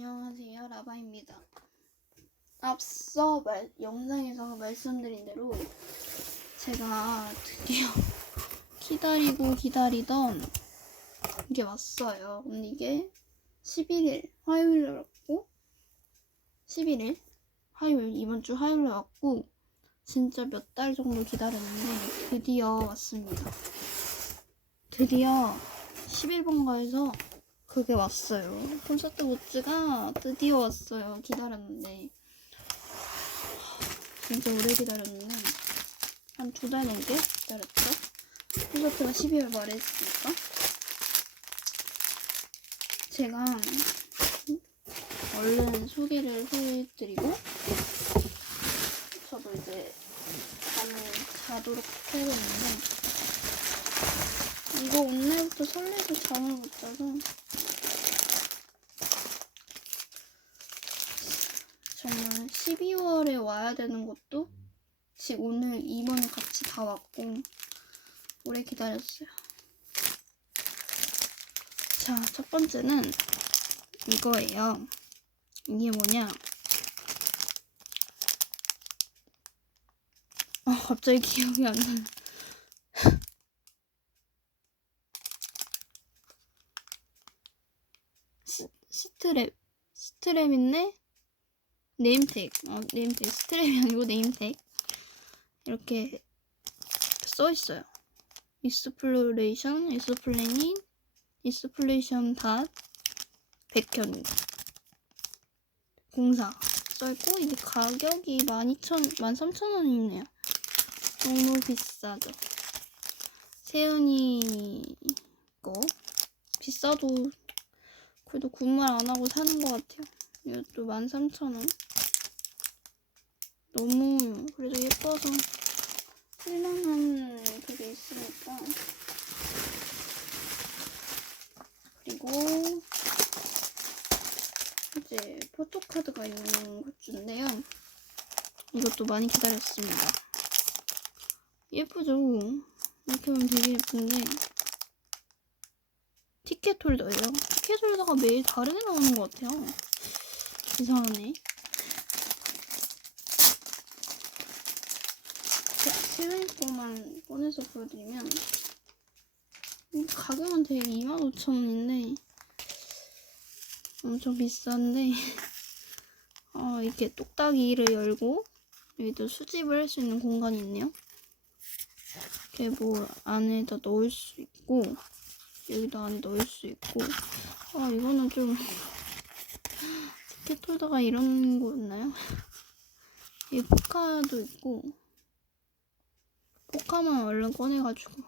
안녕하세요 라바입니다. 앞서 말, 영상에서 말씀드린 대로 제가 드디어 기다리고 기다리던 이게 왔어요. 근데 이게 11일 화요일에 왔고 11일 화요일 이번 주 화요일에 왔고 진짜 몇 달 정도 기다렸는데 드디어 왔습니다. 드디어 11번가에서 그게 왔어요. 콘서트 굿즈가 드디어 왔어요. 기다렸는데. 진짜 오래 기다렸는데. 한 두 달 넘게 기다렸죠? 콘서트가 12월 말에 했으니까. 제가 얼른 소개를 해드리고, 저도 이제 잠을 자도록 해야겠는데, 이거 오늘부터 설레서 잠을 못 자서, 정말 12월에 와야 되는 것도 지금 오늘 이번에 같이 다 왔고 오래 기다렸어요. 자, 첫 번째는 이거예요. 이게 뭐냐? 아, 갑자기 기억이 안 나요. 스, 스트랩, 스트랩인데 네임택, 어, 네임택, 스트랩이 아니고 네임택. 이렇게 써 있어요. 익스플로레이션, 익스플레닝, 익스플레이션 닷, 백현, 공사 써 있고, 이게 가격이 12,000, 13,000원이네요. 너무 비싸죠. 세은이 거. 비싸도 그래도 구말 안 하고 사는 것 같아요. 이것도 13,000원. 너무 그래도 예뻐서 쓸만한 그게 있으니까. 그리고 이제 포토카드가 있는 굿즈인데요. 이것도 많이 기다렸습니다. 예쁘죠? 이렇게 보면 되게 예쁜데 티켓 홀더예요. 티켓 홀더가 매일 다르게 나오는 것 같아요. 이상하네. 거만 꺼내서 보여드리면 이 가격은 되게 25,000원인데 엄청 비싼데 어, 이렇게 똑딱이를 열고 여기도 수집을 할 수 있는 공간이 있네요. 이렇게 뭐 안에다 넣을 수 있고 여기도 안에 넣을 수 있고 아 이거는 좀 티켓 홀더가 이런 거였나요? 이 포카도 있고 포카만 얼른 꺼내가지고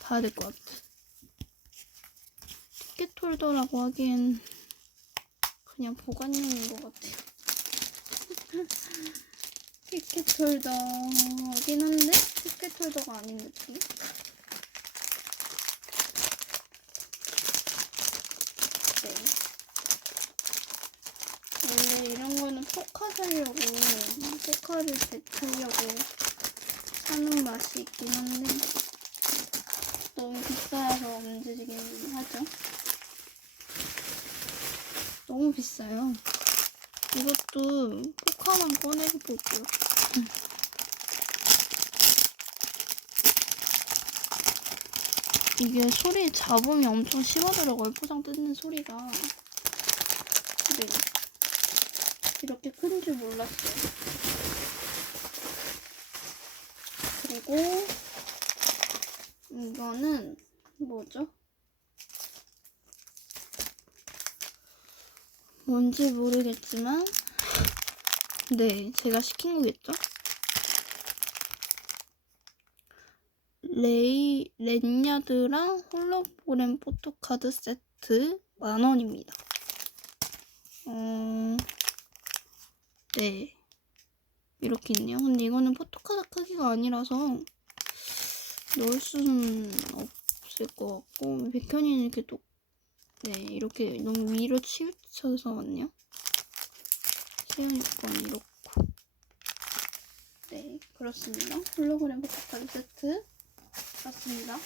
봐야 될 것 같아 티켓 홀더라고 하기엔 그냥 보관용인 것 같아 티켓 홀더긴 한데 티켓 홀더가 아닌 느낌? 네. 원래 이런 거는 포카 사려고 포카를 배치려고 맛이 있긴 한데 너무 비싸서 문제지긴 하죠. 너무 비싸요. 이것도 포카만 꺼내고 볼게요. 이게 소리 잡음이 엄청 심하더라고요. 포장 뜯는 소리가. 네. 이렇게 큰 줄 몰랐어요. 그리고 이거는 뭐죠? 뭔지 모르겠지만 네, 제가 시킨 거겠죠? 레이 렌야드랑 홀로그램 포토카드 세트 만 원입니다. 어, 네. 이렇게 있네요. 근데 이거는 포토카드 크기가 아니라서 넣을 수는 없을 것 같고 백현이는 이렇게 또 네, 이렇게 너무 위로 치우쳐서 왔네요. 세연이 건 이렇고 네, 그렇습니다. 홀로그램 포토카드 세트 샀습니다.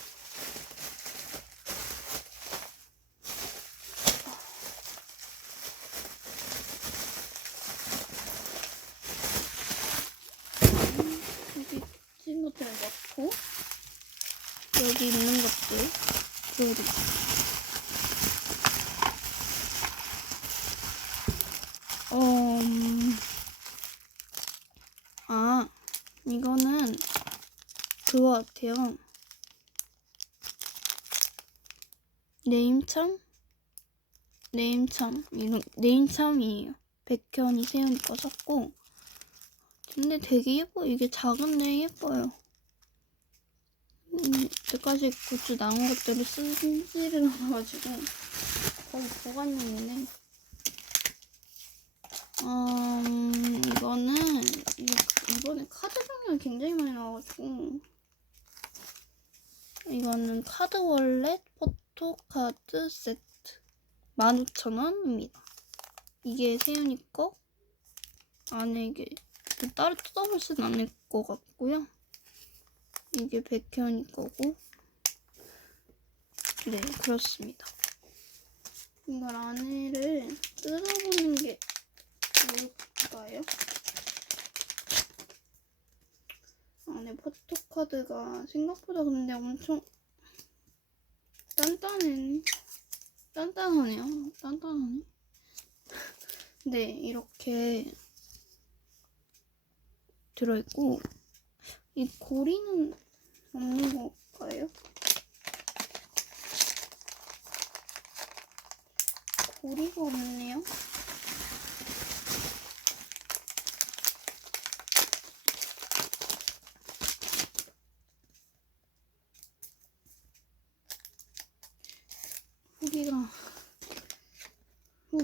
보여드릴게요. 어, 음, 아, 이거는 그거 같아요. 네임참? 네임참. 이런, 네임참이에요. 백현이 거 샀고. 근데 되게 예뻐요. 이게 작은데 예뻐요. 음, 여태까지 굿즈 나온 것들을 쓰지를 않아가지고 거의 보관용인데 음, 이거는 이번에 카드 종류가 굉장히 많이 나와가지고 이거는 카드 월렛 포토 카드 세트 15,000원입니다. 이게 세윤이 거 안에 이게 따로 수는 않을 것 같고요. 이게 백현이 거고 네 그렇습니다. 이걸 안에를 뜯어보는 게 뭘까요? 안에 포토카드가 생각보다 근데 엄청 단단해 단단하네요. 단단하네. 네 이렇게 들어있고 이 고리는 없는 걸까요? 고리가 없네요. 후기가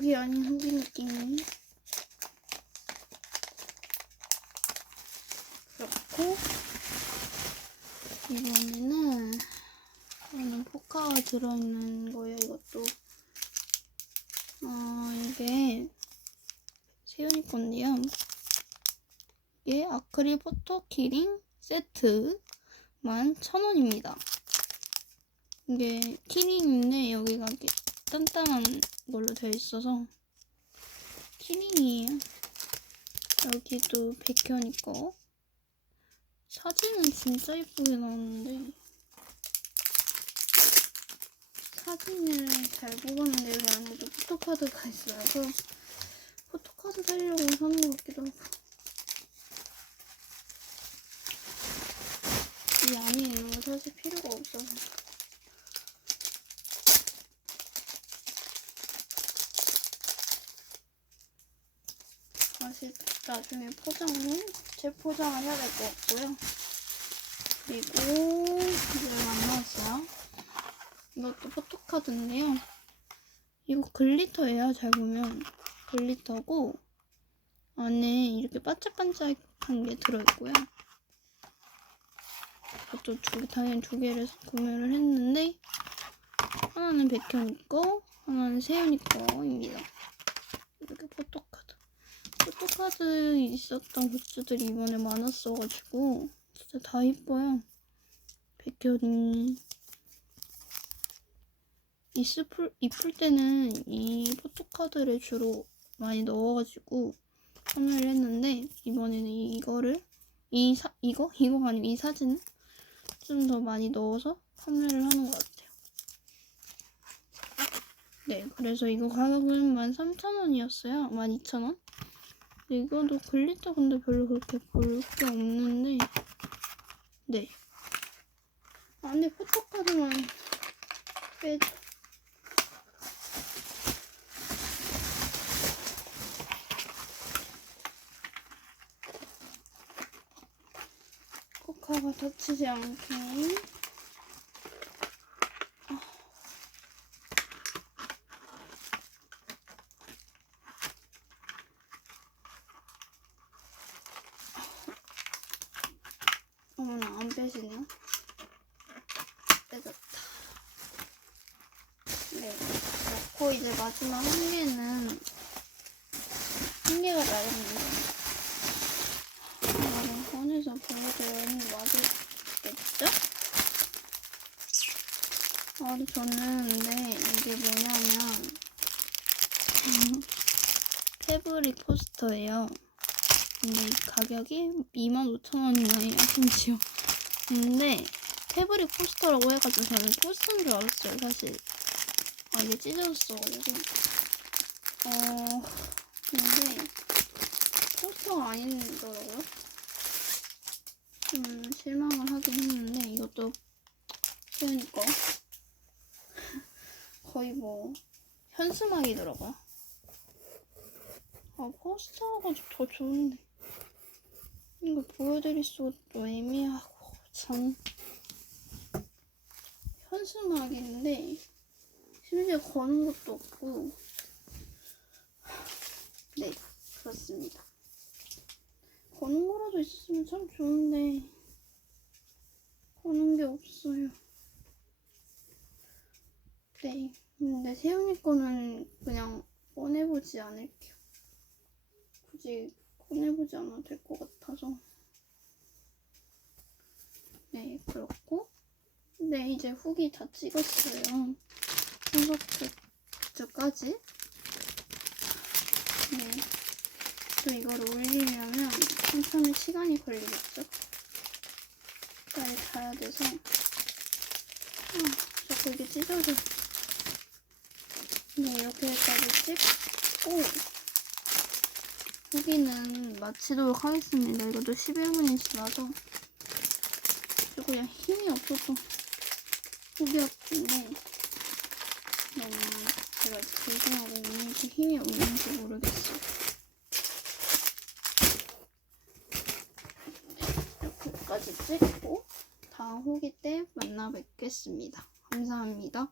후기 아닌 후기 느낌이 그렇고 이번에는 이거는 포카가 들어있는 거예요. 이것도 어 이게 세윤이 건데요. 이게 아크릴 포토 키링 세트 11,000원입니다. 이게 키링인데 여기가 이렇게 단단한 걸로 되어 있어서 키링이에요. 여기도 백현이 거. 사진은 진짜 예쁘게 나오는데 사진을 잘 뽑았는데 여기 안에도 포토카드가 있어요. 그래서 포토카드 사려고 사는 것 같기도 하고 이 안에 있는 거 사실 필요가 없어서 다시 나중에 포장을 재포장을 해야 될 것 같고요. 그리고 이제 만났어요. 이것도 포토카드인데요. 이거 글리터예요. 잘 보면 글리터고 안에 이렇게 반짝반짝한 게 들어있고요. 이것도 두 개, 당연히 두 개를 구매를 했는데 하나는 백현이 거, 하나는 세윤이 거입니다. 이렇게 포토카드. 포토카드 있었던 굿즈들이 이번에 많았어가지고 진짜 다 이뻐요. 백현이 이스풀 이풀 때는 이 포토카드를 주로 많이 넣어가지고 판매를 했는데 이번에는 이거를 이 사 이거 이거가 아니고 이 사진을 좀 더 많이 넣어서 판매를 하는 것 같아요. 네, 그래서 이거 가격은 13,000원이었어요. 12,000원. 이거도 글리터 근데 별로 그렇게 볼 게 없는데. 네. 안에 포토카드만 빼죠 코카가 다치지 않게 어머나 안 빼지네요. 빼졌다. 네. 넣고 이제 마지막 한 개는 한 개가 나였는데 이거를 꺼내서 보여드리는 게 맞을겠죠? 아, 저는 근데 이게 뭐냐면 음, 패브릭 포스터예요. 근데 이 가격이 25,000원이나 해요, 심지어. 근데 패브릭 포스터라고 해가지고 저는 포스터인 줄 알았어요, 사실. 아, 이게 찢어졌어가지고. 어, 근데 포스터가 아니더라고요. 좀 실망을 하긴 했는데, 이것도 그러니까 거의 뭐 현수막이더라고요. 아, 포스터가 더 좋은데. 이거 보여드릴 또 애매하고, 참. 현수막인데, 심지어 거는 것도 없고, 네, 그렇습니다. 거는 거라도 있었으면 참 좋은데, 거는 게 없어요. 네, 근데 세훈이 거는 그냥 꺼내보지 않을게요. 굳이 꺼내보지 않아도 될 것 같아서. 네, 그렇고. 네, 이제 후기 다 찍었어요. 콘서트까지. 네. 또 이거를 올리려면 한참의 시간이 걸리겠죠? 빨리 가야 돼서. 아, 자꾸 이게 찢어져. 네, 이렇게까지 찍고. 후기는 마치도록 하겠습니다. 이것도 11분이 지나서 저 그냥 힘이 없어서 후기였는데 너무 제가 조심하고 있는지 힘이 없는지 모르겠어요. 네, 이렇게까지 찍고 다음 후기 때 만나 뵙겠습니다. 감사합니다.